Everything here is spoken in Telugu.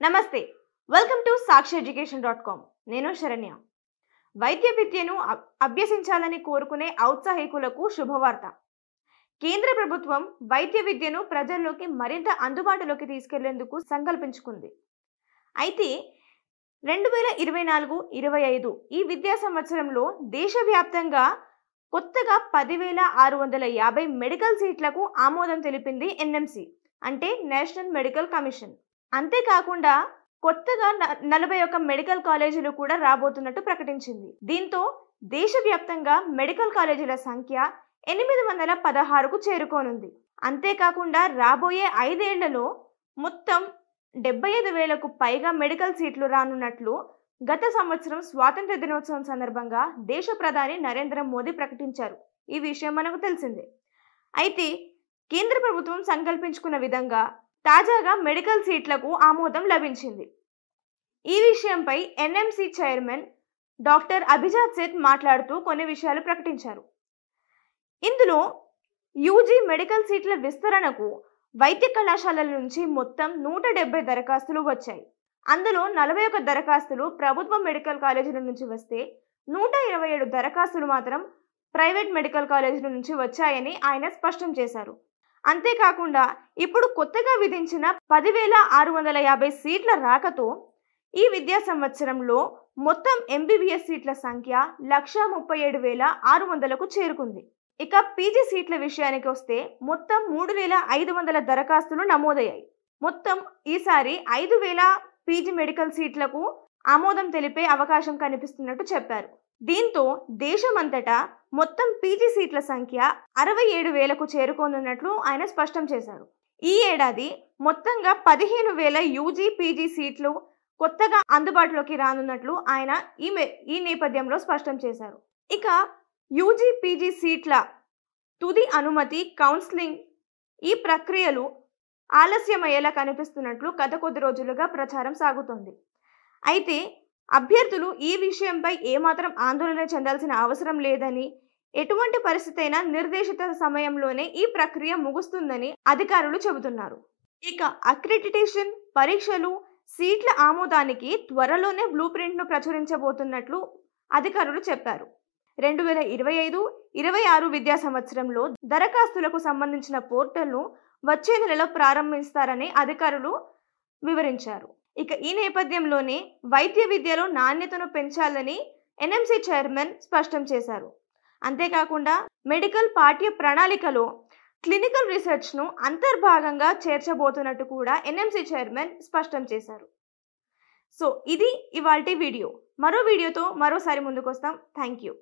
నమస్తే. Welcome to sakshieducation.com. నేను శరణ్య. వైద్య విద్యను అభ్యసించాలని కోరుకునే ఔత్సాహికులకు శుభవార్త. కేంద్ర ప్రభుత్వం వైద్య విద్యను ప్రజల్లోకి మరింత అందుబాటులోకి తీసుకెళ్లేందుకు సంకల్పించుకుంది. అయితే 2024-25 ఈ విద్యా సంవత్సరంలో దేశవ్యాప్తంగా కొత్తగా 10,650 మెడికల్ సీట్లకు ఆమోదం తెలిపింది ఎన్ఎంసి, అంటే నేషనల్ మెడికల్ కమిషన్. అంతేకాకుండా కొత్తగా 41 మెడికల్ కాలేజీలు కూడా రాబోతున్నట్టు ప్రకటించింది. దీంతో దేశవ్యాప్తంగా మెడికల్ కాలేజీల సంఖ్య 816కు చేరుకోనుంది. అంతేకాకుండా రాబోయే 5 ఏళ్లలో మొత్తం 75,000కు పైగా మెడికల్ సీట్లు రానున్నట్లు గత సంవత్సరం స్వాతంత్ర దినోత్సవం సందర్భంగా దేశ ప్రధాని నరేంద్ర మోదీ ప్రకటించారు. ఈ విషయం మనకు తెలిసిందే. అయితే కేంద్ర ప్రభుత్వం సంకల్పించుకున్న విధంగా తాజాగా మెడికల్ సీట్లకు ఆమోదం లభించింది. ఈ విషయంపై NMC chairman doctor Abhijat Seth మాట్లాడుతూ కొన్ని విషయాలు ప్రకటించారు. ఇందులో యూజీ మెడికల్ సీట్ల విస్తరణకు వైద్య కళాశాలల నుంచి మొత్తం 170 దరఖాస్తులు వచ్చాయి. అందులో 41 దరఖాస్తులు ప్రభుత్వ మెడికల్ కాలేజీల నుంచి వస్తే 127 దరఖాస్తులు మాత్రం ప్రైవేట్ మెడికల్ కాలేజీల నుంచి వచ్చాయని ఆయన స్పష్టం చేశారు. అంతేకాకుండా ఇప్పుడు కొత్తగా విధించిన 10,650 సీట్ల రాకతో ఈ విద్యా సంవత్సరంలో మొత్తం ఎంబీబీఎస్ సీట్ల సంఖ్య 137,600కు చేరుకుంది. ఇక పీజీ సీట్ల విషయానికి వస్తే మొత్తం 3,500 దరఖాస్తులు నమోదయ్యాయి. మొత్తం ఈసారి 5,000 పీజీ మెడికల్ సీట్లకు ఆమోదం తెలిపే అవకాశం కనిపిస్తున్నట్టు చెప్పారు. దీంతో దేశమంతటా మొత్తం పీజీ సీట్ల సంఖ్య 67,000కు చేరుకోనున్నట్లు ఆయన స్పష్టం చేశారు. ఈ ఏడాది మొత్తంగా 15,000 యూజీ పీజీ సీట్లు కొత్తగా అందుబాటులోకి రానున్నట్లు ఆయన ఈ నేపథ్యంలో స్పష్టం చేశారు. ఇక యూజీ పీజీ సీట్ల తుది అనుమతి, కౌన్సిలింగ్ ఈ ప్రక్రియలు ఆలస్యమయ్యేలా కనిపిస్తున్నట్లు గత కొద్ది రోజులుగా ప్రచారం సాగుతోంది. అయితే అభ్యర్థులు ఈ విషయంపై ఏమాత్రం ఆందోళన చెందాల్సిన అవసరం లేదని, ఎటువంటి పరిస్థితి అయినా నిర్దేశిత సమయంలోనే ఈ ప్రక్రియ ముగుస్తుందని అధికారులు చెబుతున్నారు. ఇక అక్రిడిటేషన్ పరీక్షలు, సీట్ల ఆమోదానికి త్వరలోనే బ్లూ ప్రింట్ను ప్రచురించబోతున్నట్లు అధికారులు చెప్పారు. 2025-26 విద్యా సంవత్సరంలో దరఖాస్తులకు సంబంధించిన పోర్టల్ను వచ్చే నెలలో ప్రారంభిస్తారని అధికారులు వివరించారు. ఇక ఈ నేపథ్యంలోనే వైద్య విద్యలో నాణ్యతను పెంచాలని ఎన్ఎంసి చైర్మన్ స్పష్టం చేశారు. అంతేకాకుండా మెడికల్ పాఠ్య ప్రణాళికలో క్లినికల్ రీసెర్చ్ను అంతర్భాగంగా చేర్చబోతున్నట్టు కూడా ఎన్ఎంసి చైర్మన్ స్పష్టం చేశారు. సో ఇది ఇవాల్టి వీడియో. మరో వీడియోతో మరోసారి ముందుకు వస్తాం. Thank you.